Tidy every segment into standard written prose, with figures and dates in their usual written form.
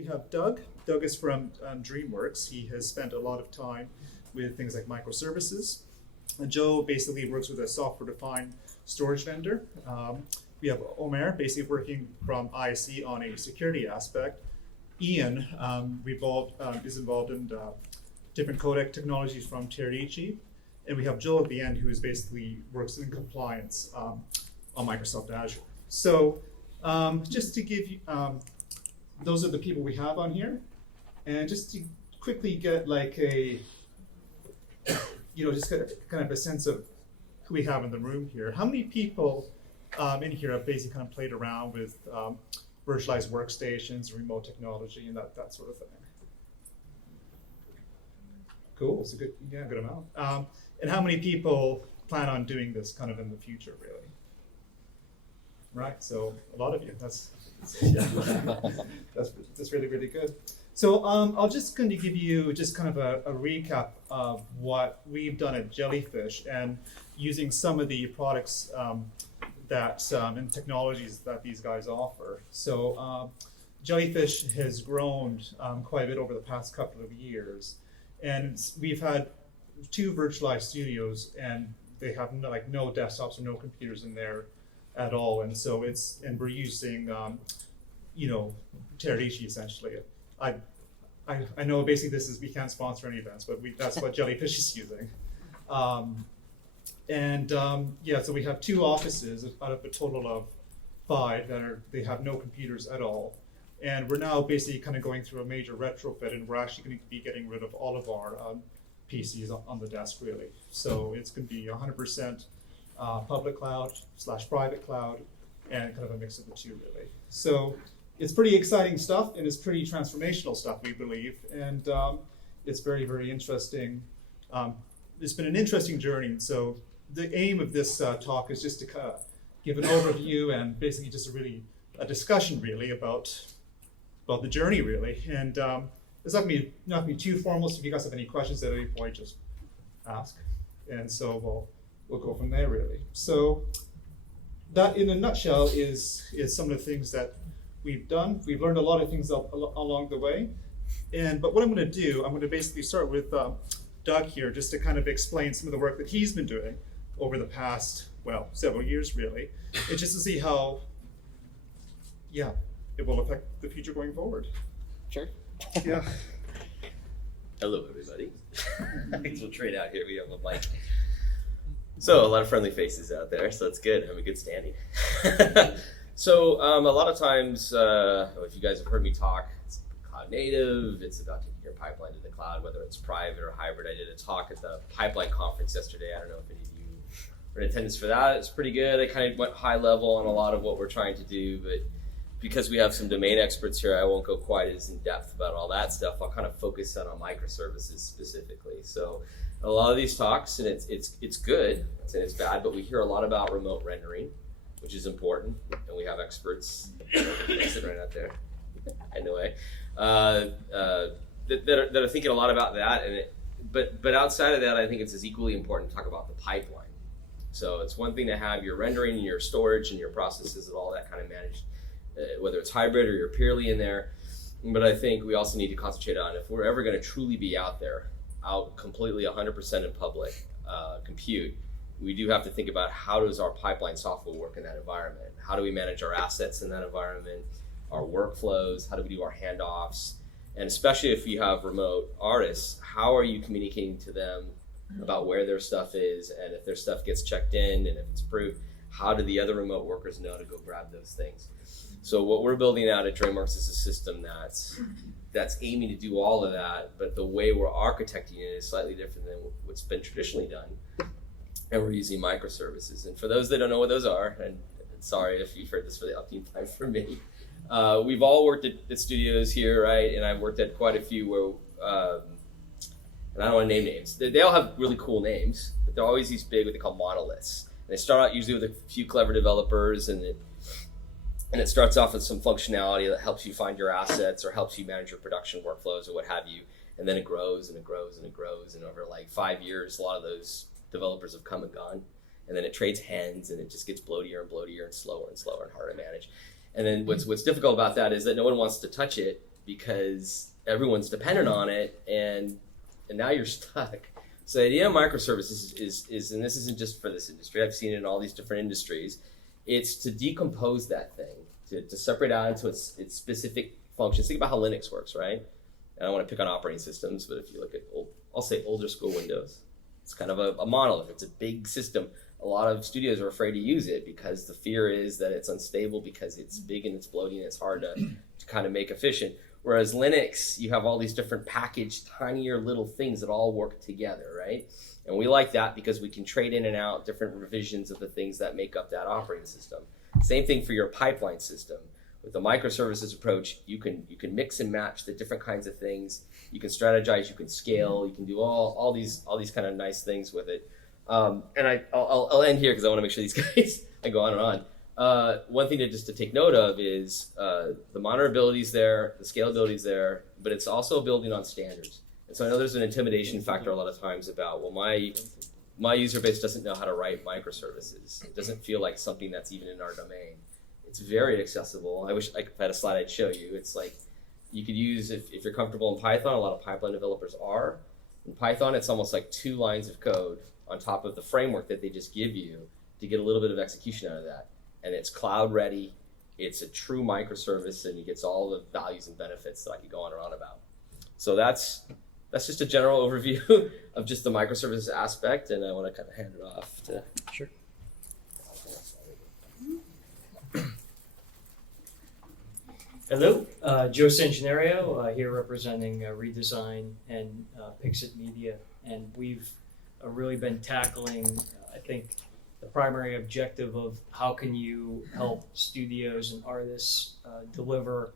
We have Doug. Doug is from DreamWorks. He has spent a lot of time with things like microservices. And Joe basically works with a software-defined storage vendor. We have Omer basically working from IC on a security aspect. Ian is involved in different codec technologies from Teradici. And we have Joel at the end, who is basically works in compliance on Microsoft Azure. So just to give you, those are the people we have on here. And just to quickly get like a, just get kind of a sense of who we have in the room here. How many people in here have basically kind of played around with virtualized workstations, remote technology, and that sort of thing? Cool, it's a good amount. And how many people plan on doing this kind of in the future, really? Right, so a lot of you. That's really, really good. So I'll just kind of give you just kind of a recap of what we've done at Jellyfish and using some of the products and technologies that these guys offer. So Jellyfish has grown quite a bit over the past couple of years, and we've had 2 virtualized studios, and they have no desktops or no computers in there at all, and so we're using Teradici essentially. I know basically we can't sponsor any events, but that's what Jellyfish is using. So we have 2 offices out of a total of 5 they have no computers at all. And we're now basically kind of going through a major retrofit, and we're actually going to be getting rid of all of our PCs on the desk, really. So it's going to be 100% public cloud / private cloud, and kind of a mix of the 2, really. So it's pretty exciting stuff, and it's pretty transformational stuff, we believe. And it's very, very interesting. It's been an interesting journey. So the aim of this talk is just to kind of give an overview and basically just a discussion, really, about the journey, really. And it's not going to be too formal, so if you guys have any questions at any point, just ask. And so we'll go from there, really. So that, in a nutshell, is some of the things that we've done. We've learned a lot of things along the way. But what I'm going to do, I'm going to basically start with Doug here, just to kind of explain some of the work that he's been doing over the past, several years, really. It's just to see how, it will affect the future going forward. Sure. Yeah. Hello, everybody. We'll trade out here. We have a mic. So a lot of friendly faces out there, so it's good. I'm a good standing. So a lot of times, if you guys have heard me talk, it's cloud native. It's about taking your pipeline to the cloud, whether it's private or hybrid. I did a talk at the pipeline conference yesterday. I don't know if any of you were in attendance for that. It's pretty good. I kind of went high level on a lot of what we're trying to do, but because we have some domain experts here, I won't go quite as in depth about all that stuff. I'll kind of focus on microservices specifically. So a lot of these talks, and it's good, and it's bad, but we hear a lot about remote rendering, which is important, and we have experts sitting right out there, anyway, that are thinking a lot about that. But outside of that, I think it's as equally important to talk about the pipeline. So it's one thing to have your rendering and your storage and your processes and all that kind of managed, whether it's hybrid or you're purely in there. But I think we also need to concentrate on, if we're ever going to truly be out completely 100% in public compute, we do have to think about how does our pipeline software work in that environment? How do we manage our assets in that environment, our workflows? How do we do our handoffs? And especially if you have remote artists, how are you communicating to them about where their stuff is, and if their stuff gets checked in and if it's approved, how do the other remote workers know to go grab those things? So what we're building out at DreamWorks is a system that's aiming to do all of that, but the way we're architecting it is slightly different than what's been traditionally done. And we're using microservices. And for those that don't know what those are, and sorry if you've heard this for the umpteenth time from me, we've all worked at studios here, right? And I've worked at quite a few where, and I don't want to name names. They all have really cool names, but they're always these big, what they call monoliths. And they start out usually with a few clever developers, and it starts off with some functionality that helps you find your assets or helps you manage your production workflows or what have you. And then it grows and it grows and it grows. And over like 5 years, a lot of those developers have come and gone. And then it trades hands and it just gets bloatier and bloatier and slower and harder to manage. And then what's difficult about that is that no one wants to touch it because everyone's dependent on it, and now you're stuck. So the idea of microservices is, and this isn't just for this industry, I've seen it in all these different industries, it's to decompose that thing, to separate out into its specific functions. Think about how Linux works, right? And I don't want to pick on operating systems, but if you look at I'll say older school Windows, it's kind of a monolith. It's a big system. A lot of studios are afraid to use it because the fear is that it's unstable because it's big and it's bloating and it's hard to kind of make efficient. Whereas Linux, you have all these different packaged, tinier little things that all work together, right? And we like that because we can trade in and out different revisions of the things that make up that operating system. Same thing for your pipeline system. With the microservices approach, you can mix and match the different kinds of things. You can strategize, you can scale, you can do all these kind of nice things with it. And I'll end here because I want to make sure these guys, I go on and on. One thing to take note of is the monitorability is there, the scalability is there, but it's also building on standards. And so I know there's an intimidation factor a lot of times about, well, my user base doesn't know how to write microservices. It doesn't feel like something that's even in our domain. It's very accessible. I wish I had a slide I'd show you. It's like you could use, if you're comfortable in Python, a lot of pipeline developers are. In Python, it's almost like 2 lines of code on top of the framework that they just give you to get a little bit of execution out of that. And it's cloud ready, it's a true microservice, and it gets all the values and benefits that I could go on and on about. So that's just a general overview of just the microservices aspect, and I want to kind of hand it off to... Sure. Hello, Joe Sanginario, here representing REDESIGN and Pixit Media, and we've really been tackling, I think, the primary objective of how can you help studios and artists deliver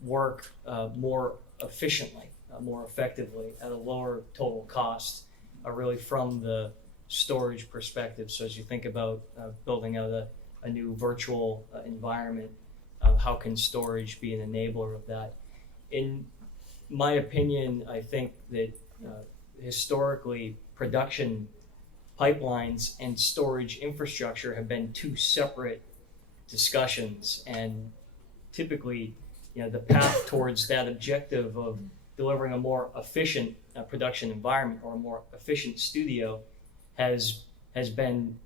work more efficiently, more effectively, at a lower total cost, really from the storage perspective. So as you think about building out a new virtual environment, how can storage be an enabler of that? In my opinion, I think that historically, production pipelines and storage infrastructure have been 2 separate discussions, and typically, the path towards that objective of delivering a more efficient production environment or a more efficient studio has been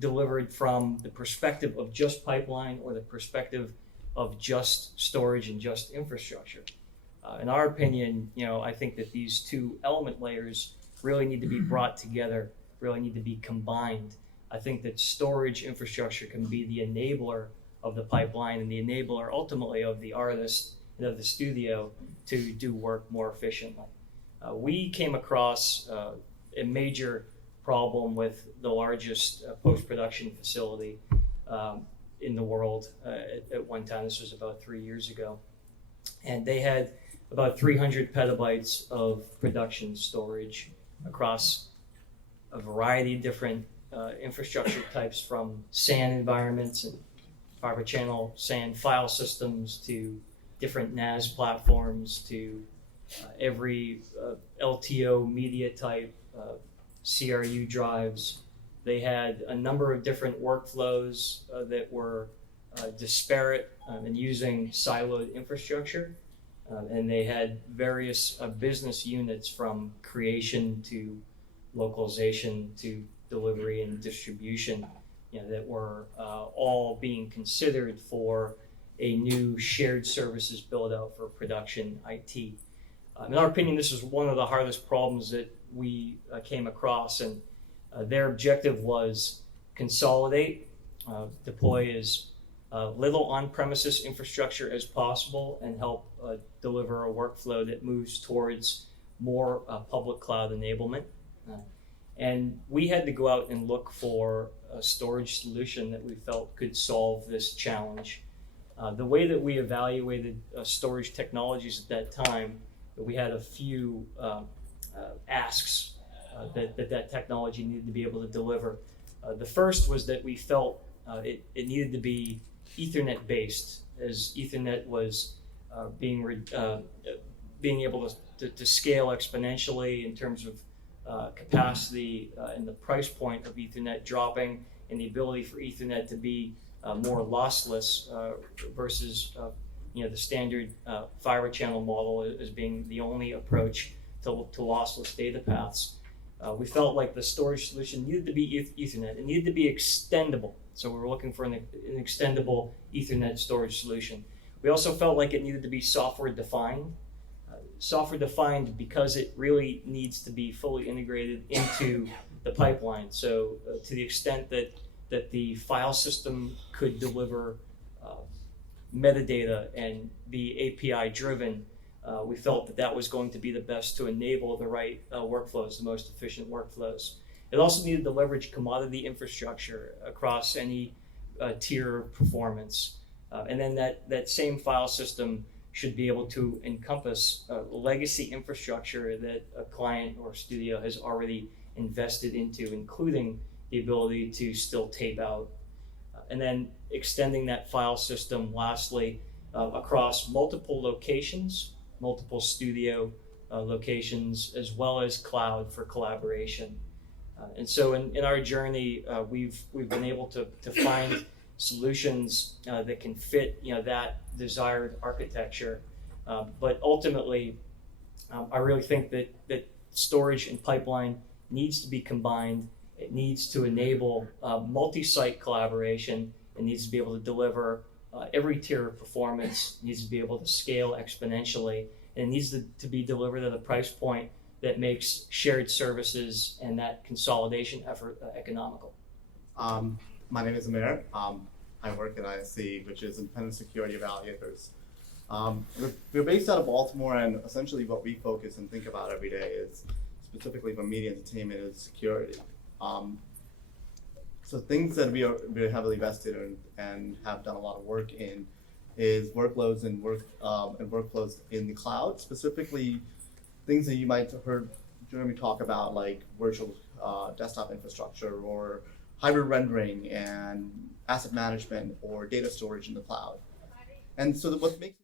delivered from the perspective of just pipeline or the perspective of just storage and just infrastructure. In our opinion, I think that these 2 element layers really need to be brought together, really need to be combined. I think that storage infrastructure can be the enabler of the pipeline and the enabler ultimately of the artist and of the studio to do work more efficiently. We came across a major problem with the largest post-production facility in the world at one time. This was about 3 years ago. And they had about 300 petabytes of production storage across a variety of different infrastructure types, from SAN environments and fiber channel SAN file systems to different NAS platforms to every LTO media type, CRU drives. They had a number of different workflows that were disparate and using siloed infrastructure. And they had various business units, from creation to localization to delivery and distribution, that were all being considered for a new shared services build out for production IT. In our opinion, this is one of the hardest problems that we came across, and their objective was consolidate, deploy as little on-premises infrastructure as possible, and help deliver a workflow that moves towards more public cloud enablement. And we had to go out and look for a storage solution that we felt could solve this challenge. The way that we evaluated storage technologies at that time, we had a few asks that technology needed to be able to deliver. The first was that we felt it needed to be Ethernet based, as Ethernet was being able to scale exponentially in terms of capacity and the price point of Ethernet dropping, and the ability for Ethernet to be more lossless versus the standard fiber channel model as being the only approach to lossless data paths. We felt like the storage solution needed to be Ethernet. It needed to be extendable. So we were looking for an extendable Ethernet storage solution. We also felt like it needed to be software defined. Software defined because it really needs to be fully integrated into the pipeline. So to the extent that the file system could deliver metadata and be API driven, we felt that was going to be the best to enable the right workflows, the most efficient workflows. It also needed to leverage commodity infrastructure across any tier of performance. And then that same file system should be able to encompass legacy infrastructure that a client or studio has already invested into, including the ability to still tape out. And then extending that file system, lastly, across multiple locations, multiple studio locations, as well as cloud for collaboration. And so in our journey, we've been able to find solutions that can fit that desired architecture. But ultimately, I really think that storage and pipeline needs to be combined. It needs to enable multi-site collaboration. It needs to be able to deliver every tier of performance. It needs to be able to scale exponentially. And it needs to be delivered at a price point that makes shared services and that consolidation effort economical. My name is Amir. I work at ISC, which is Independent Security Evaluators. We're based out of Baltimore, and essentially what we focus and think about every day is, specifically for media entertainment, is security. So things that we're heavily vested in and have done a lot of work in is workloads and workflows in the cloud, specifically things that you might have heard Jeremy talk about, like virtual desktop infrastructure or hybrid rendering and asset management or data storage in the cloud. And so what makes